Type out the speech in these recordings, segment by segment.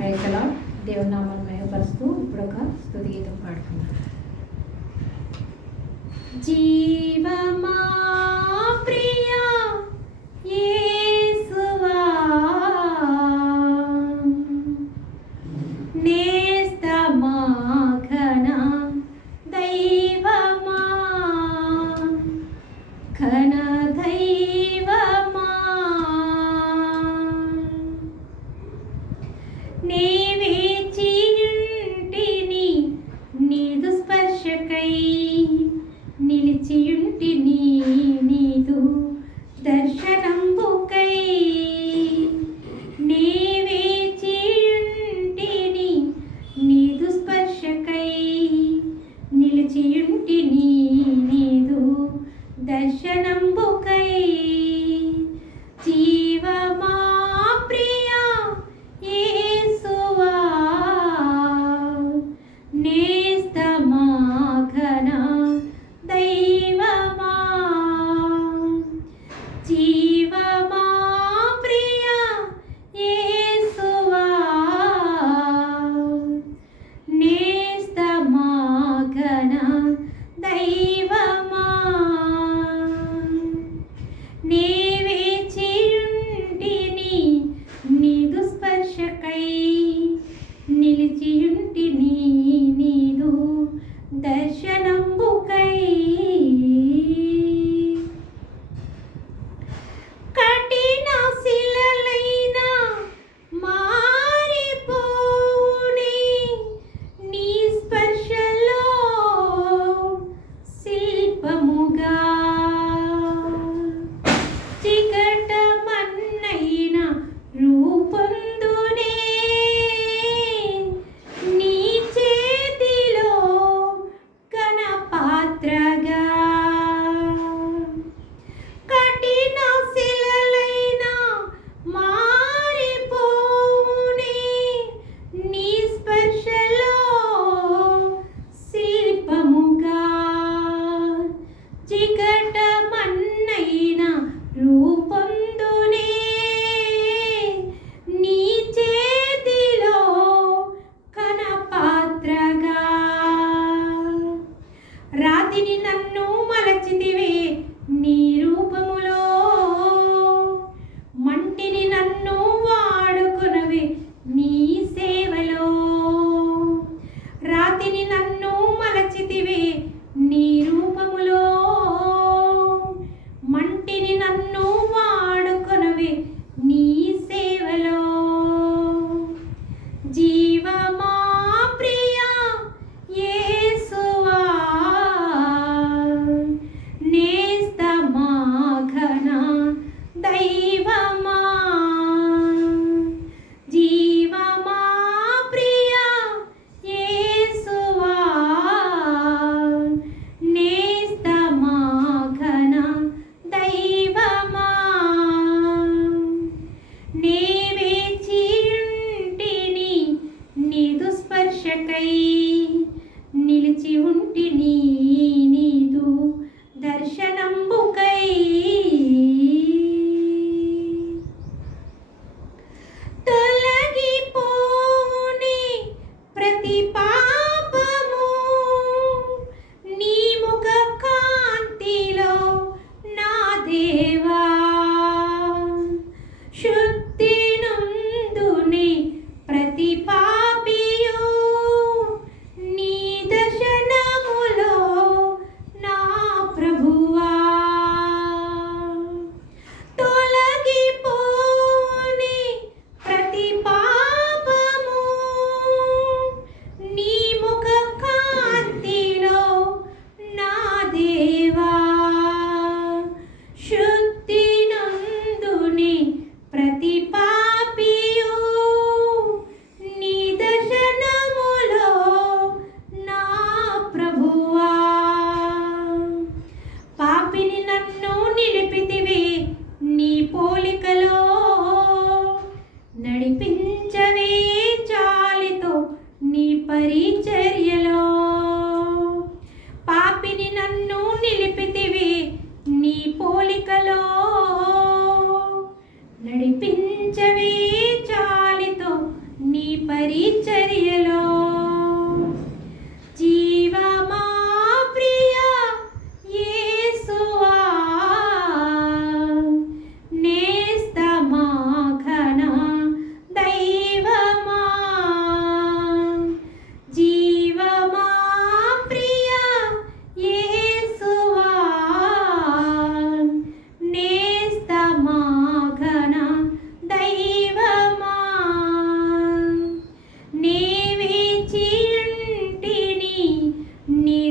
ప్రయత్నం దేవుని నామాన్ని ఇప్పుడు ఒక స్థుతి గీతం పాడుకున్నాను జీవమా ప్రియా ఏ ni. ticket ನನ್ನು నీ పరిచర్యలో. పాపిని నన్ను నిలిపితివి నీ పోలికలో. నడిపించవే చాలితో నీ పరి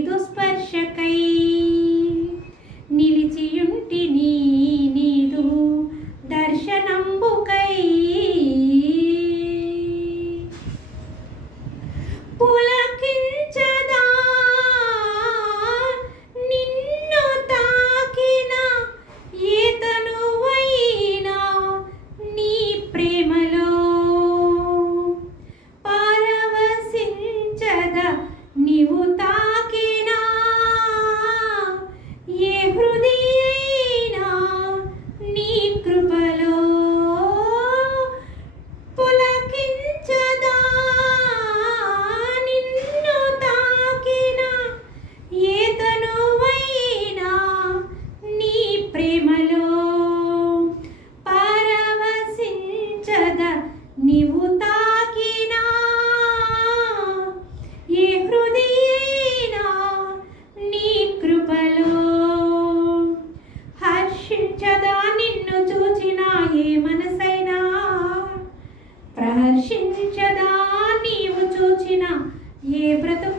dos ప్రహర్షించదా నిన్ను చూచినా ఏ మనసైనా? ప్రహర్షించదా నీవు చూచిన ఏ బ్రతుకు